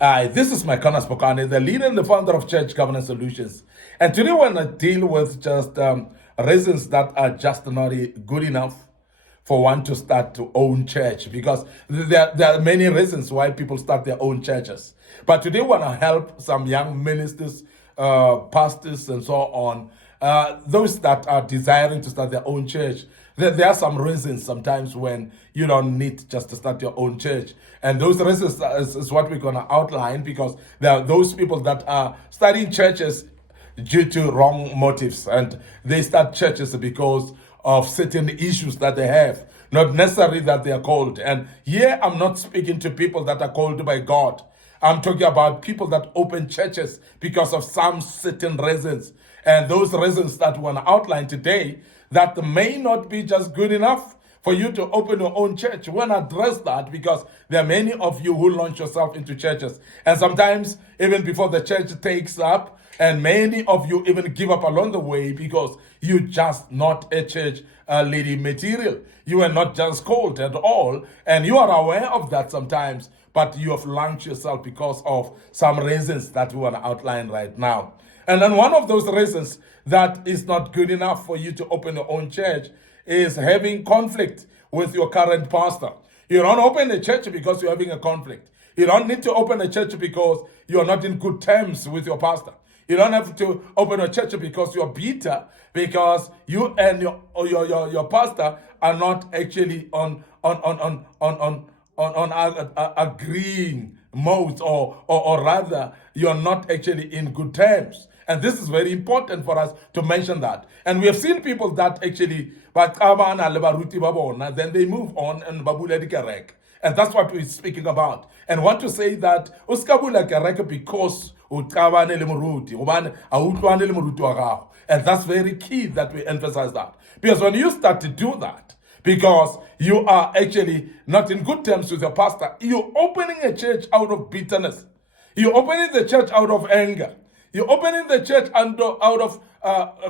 This is MIcornus Phokane, the leader and the founder of Church Governance Solutions. And today we're going to deal with just reasons that are just not good enough for one to start to own church, because there are many reasons why people start their own churches. But today we want to help some young ministers, pastors, and so on, those that are desiring to start their own church. There are some reasons sometimes when you don't need just to start your own church. And those reasons is what we're going to outline, because there are those people that are starting churches due to wrong motives, and they start churches because of certain issues that they have, not necessarily that they are called. And here I'm not speaking to people that are called by God. I'm talking about people that open churches because of some certain reasons. And those reasons that we want to outline today, that may not be just good enough for you to open your own church. We want to address that because there are many of you who launch yourself into churches. And sometimes even before the church takes up, and many of you even give up along the way because you're just not a church lady material. You are not just called at all. And you are aware of that sometimes, but you have launched yourself because of some reasons that we want to outline right now. And then one of those reasons that is not good enough for you to open your own church is having conflict with your current pastor. You don't open a church because you're having a conflict. You don't need to open a church because you're not in good terms with your pastor. You don't have to open a church because you're bitter, because you and your pastor are not actually on agreeing modes, or rather you're not actually in good terms. And this is very important for us to mention that. And we have seen people that actually then they move on and babula di kereke. And that's what we're speaking about. And want to say that uskabula kereke because and that's very key that we emphasize that. Because when you start to do that, because you are actually not in good terms with your pastor, you're opening a church out of bitterness. You're opening the church out of anger. You're opening the church out of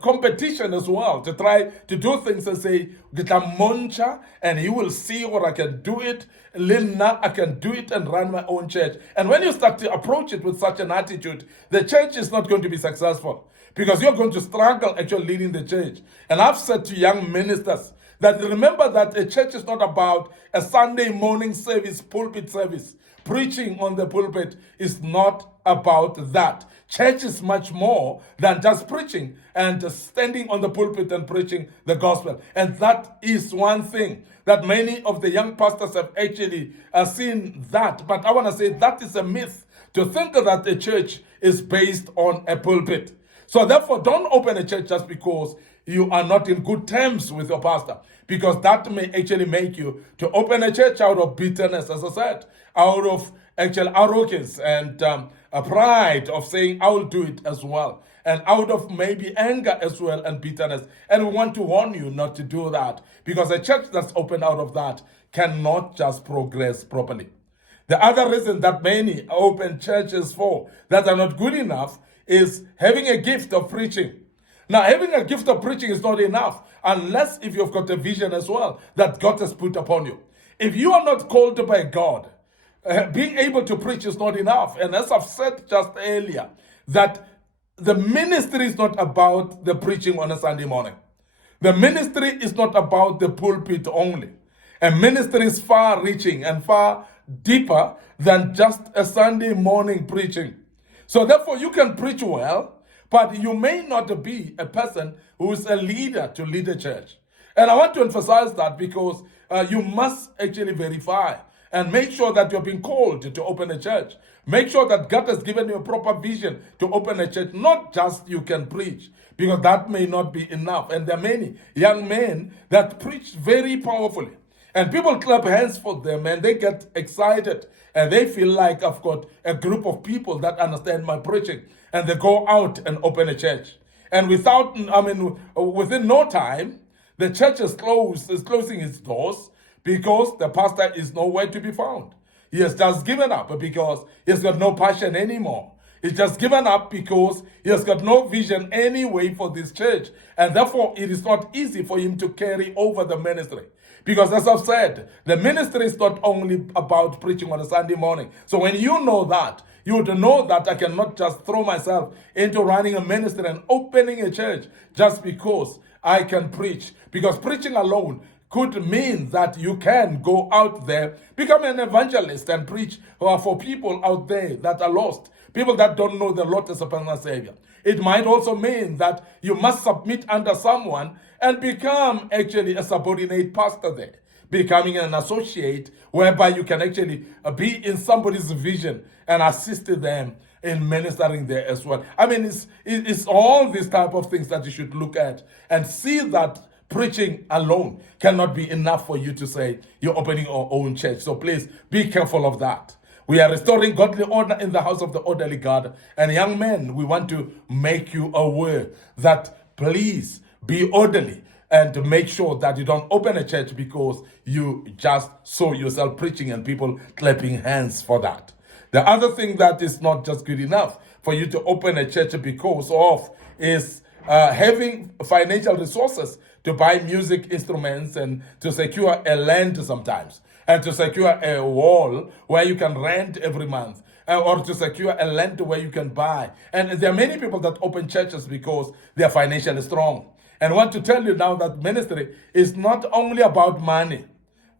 competition as well, to try to do things and say, get a moncha, and he will see what I can do it. Lina, I can do it and run my own church. And when you start to approach it with such an attitude, the church is not going to be successful, because you're going to struggle actually leading the church. And I've said to young ministers that remember that a church is not about a Sunday morning service, pulpit service. Preaching on the pulpit is not about that. Church is much more than just preaching and standing on the pulpit and preaching the gospel. And that is one thing that many of the young pastors have actually seen that. But I want to say that is a myth, to think that a church is based on a pulpit. So therefore, don't open a church just because you are not in good terms with your pastor, because that may actually make you to open a church out of bitterness, as I said, out of actual arrogance and a pride of saying, I will do it as well, and out of maybe anger as well and bitterness. And we want to warn you not to do that, because a church that's opened out of that cannot just progress properly. The other reason that many open churches for that are not good enough is having a gift of preaching. Now, having a gift of preaching is not enough unless if you've got a vision as well that God has put upon you. If you are not called by God, being able to preach is not enough. And as I've said just earlier, that the ministry is not about the preaching on a Sunday morning. The ministry is not about the pulpit only. A ministry is far reaching and far deeper than just a Sunday morning preaching. So therefore, you can preach well, but you may not be a person who is a leader to lead a church. And I want to emphasize that, because you must actually verify and make sure that you're being called to open a church. Make sure that God has given you a proper vision to open a church, not just you can preach, because that may not be enough. And there are many young men that preach very powerfully, and people clap hands for them and they get excited and they feel like I've got a group of people that understand my preaching, and they go out and open a church. And within no time, the church is closing its doors, because the pastor is nowhere to be found. He has just given up because he has got no passion anymore. He's just given up because he has got no vision anyway for this church. And therefore, it is not easy for him to carry over the ministry. Because as I've said, the ministry is not only about preaching on a Sunday morning. So when you know that, you would know that I cannot just throw myself into running a ministry and opening a church just because I can preach. Because preaching alone could mean that you can go out there, become an evangelist and preach for people out there that are lost, people that don't know the Lord as a personal Savior. It might also mean that you must submit under someone and become actually a subordinate pastor there, becoming an associate whereby you can actually be in somebody's vision and assist them in ministering there as well. I mean, it's all these type of things that you should look at and see that preaching alone cannot be enough for you to say you're opening your own church. So please be careful of that. We are restoring godly order in the house of the orderly God. And young men, we want to make you aware that please be orderly and make sure that you don't open a church because you just saw yourself preaching and people clapping hands for that. The other thing that is not just good enough for you to open a church because of is having financial resources to buy music instruments and to secure a land sometimes, and to secure a wall where you can rent every month, or to secure a land where you can buy. And there are many people that open churches because they are financially strong. And I want to tell you now that ministry is not only about money.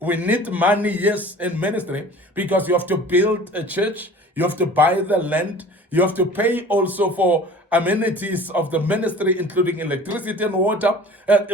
We need money, yes, in ministry, because you have to build a church, you have to buy the land, you have to pay also for amenities of the ministry, including electricity and water.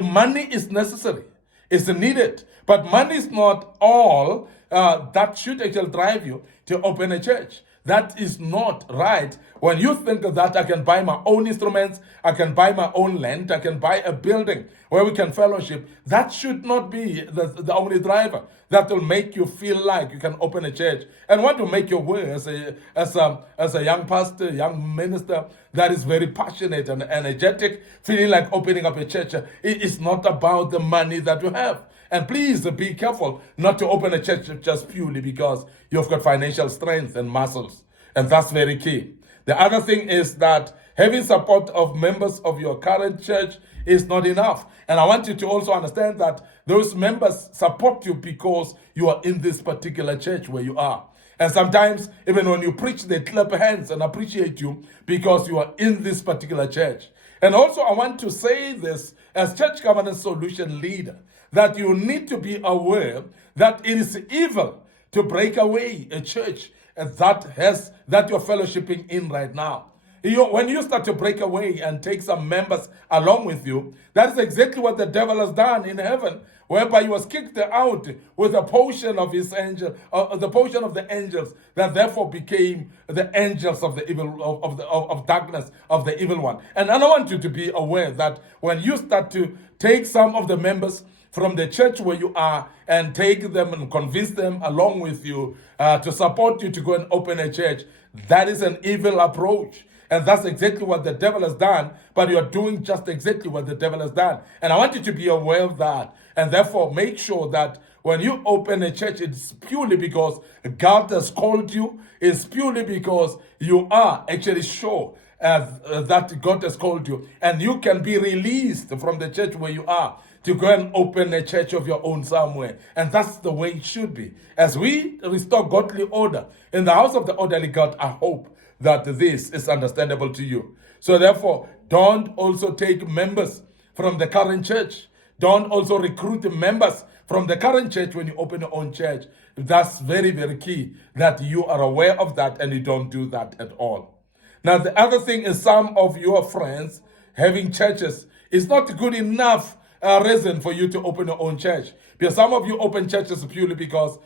Money is necessary, it's needed, but money is not all that should actually drive you to open a church. That is not right. When you think that I can buy my own instruments, I can buy my own land, I can buy a building where we can fellowship, that should not be the only driver that will make you feel like you can open a church. And want to make your way as a young pastor, young minister that is very passionate and energetic, feeling like opening up a church. It is not about the money that you have. And please be careful not to open a church just purely because you've got financial strength and muscles. And that's very key. The other thing is that having support of members of your current church is not enough. And I want you to also understand that those members support you because you are in this particular church where you are. And sometimes, even when you preach, they clap hands and appreciate you because you are in this particular church. And also, I want to say this as Church Governance Solution leader, that you need to be aware that it is evil to break away a church that you're fellowshipping in right now. When you start to break away and take some members along with you, that is exactly what the devil has done in heaven, whereby he was kicked out with a portion of his angel, the portion of the angels that therefore became the angels of the evil of darkness, of the evil one. And I want you to be aware that when you start to take some of the members from the church where you are and take them and convince them along with you to support you to go and open a church, that is an evil approach. And that's exactly what the devil has done, but you're doing just exactly what the devil has done. And I want you to be aware of that. And therefore, make sure that when you open a church, it's purely because God has called you. It's purely because you are actually sure that God has called you. And you can be released from the church where you are to go and open a church of your own somewhere. And that's the way it should be. As we restore godly order in the house of the orderly God, I hope that this is understandable to you. So therefore, don't also take members from the current church. Don't also recruit members from the current church when you open your own church. That's very, very key that you are aware of that and you don't do that at all. Now, the other thing is some of your friends having churches is not good enough reason for you to open your own church. Because some of you open churches purely because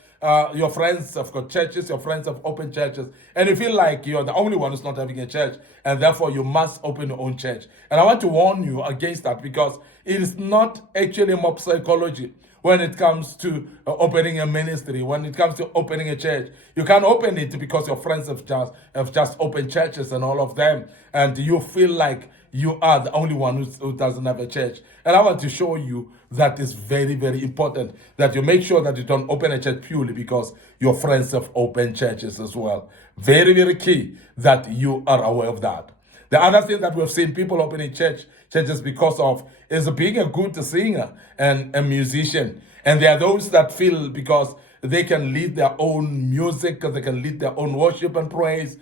your friends have got churches, your friends have opened churches, and you feel like you're the only one who's not having a church, and therefore you must open your own church. And I want to warn you against that because it is not actually mob psychology when it comes to opening a ministry, when it comes to opening a church. You can't open it because your friends have just opened churches and all of them, and you feel like you are the only one who doesn't have a church. And I want to show you that it's very, very important that you make sure that you don't open a church purely because your friends have opened churches as well. Very, very key that you are aware of that. The other thing that we've seen people opening churches because of is being a good singer and a musician. And there are those that feel because they can lead their own music, they can lead their own worship and praise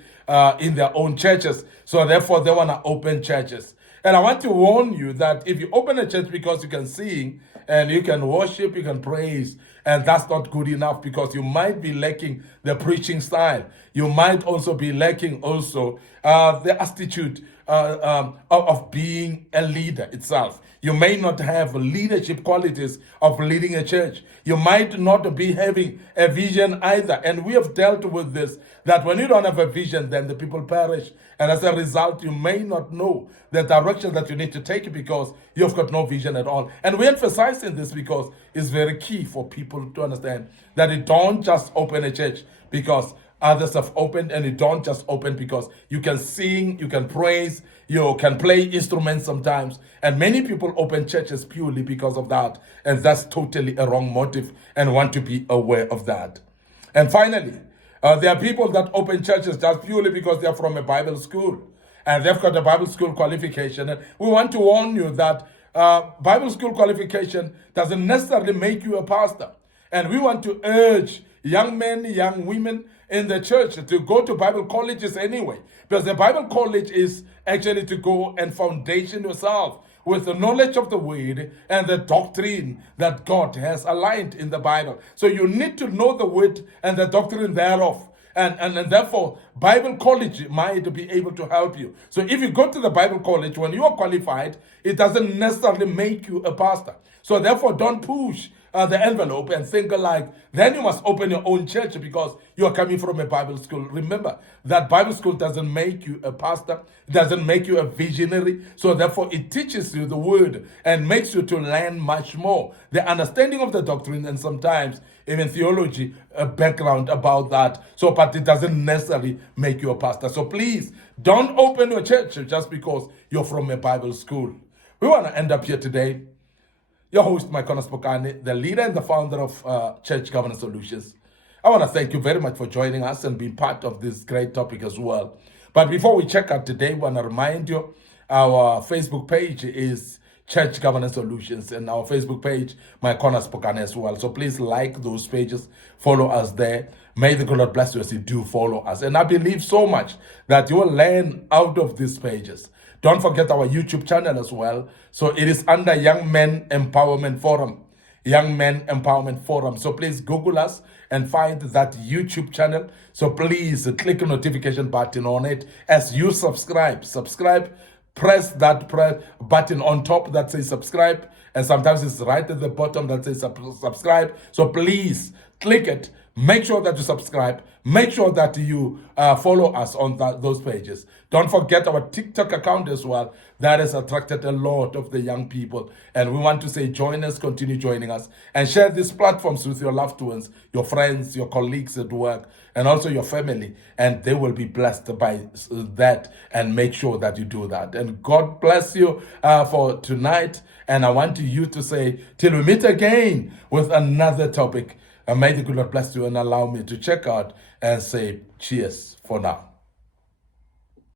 in their own churches. So therefore, they want to open churches. And I want to warn you that if you open a church because you can sing and you can worship, you can praise, and that's not good enough, because you might be lacking the preaching style. You might also be lacking also the attitude of being a leader itself. You may not have leadership qualities of leading a church. You might not be having a vision either. And we have dealt with this, that when you don't have a vision, then the people perish. And as a result, you may not know the direction that you need to take because you've got no vision at all. And we're emphasizing this because it's very key for people to understand that you don't just open a church because others have opened, and you don't just open because you can sing, you can praise, you can play instruments sometimes. And many people open churches purely because of that. And that's totally a wrong motive, and want to be aware of that. And finally, there are people that open churches just purely because they're from a Bible school and they've got a Bible school qualification. And we want to warn you that Bible school qualification doesn't necessarily make you a pastor. And we want to urge young men, young women in the church to go to Bible colleges anyway, because the Bible college is actually to go and foundation yourself with the knowledge of the word and the doctrine that God has aligned in the Bible. So you need to know the word and the doctrine thereof. And therefore, Bible college might be able to help you. So if you go to the Bible college, when you are qualified, it doesn't necessarily make you a pastor. So therefore, don't push the envelope and think like, then you must open your own church because you are coming from a Bible school. Remember that Bible school doesn't make you a pastor. It doesn't make you a visionary. So therefore, it teaches you the word and makes you to learn much more. The understanding of the doctrine and sometimes even theology, a background about that. So, but it doesn't necessarily make you a pastor. So please, don't open your church just because you're from a Bible school. We want to end up here today. Your host, MIcornus Phokane, the leader and the founder of Church Governance Solutions. I want to thank you very much for joining us and being part of this great topic as well. But before we check out today, I want to remind you, our Facebook page is Church Governance Solutions, and our Facebook page, MIcornus Phokane as well. So please like those pages, follow us there. May the good Lord bless you as you do follow us. And I believe so much that you will learn out of these pages. Don't forget our YouTube channel as well. So it is under Young Men Empowerment Forum. Young Men Empowerment Forum. So please Google us and find that YouTube channel. So please click the notification button on it as you subscribe. Press that button on top that says subscribe. And sometimes it's right at the bottom that says subscribe. So please click it. Make sure that you subscribe. Make sure that you follow us on those pages. Don't forget our TikTok account as well. That has attracted a lot of the young people. And we want to say, join us, continue joining us, and share these platforms with your loved ones, your friends, your colleagues at work, and also your family. And they will be blessed by that. And make sure that you do that. And God bless you for tonight. And I want you to say, till we meet again with another topic. And may the good Lord bless you and allow me to check out and say cheers for now.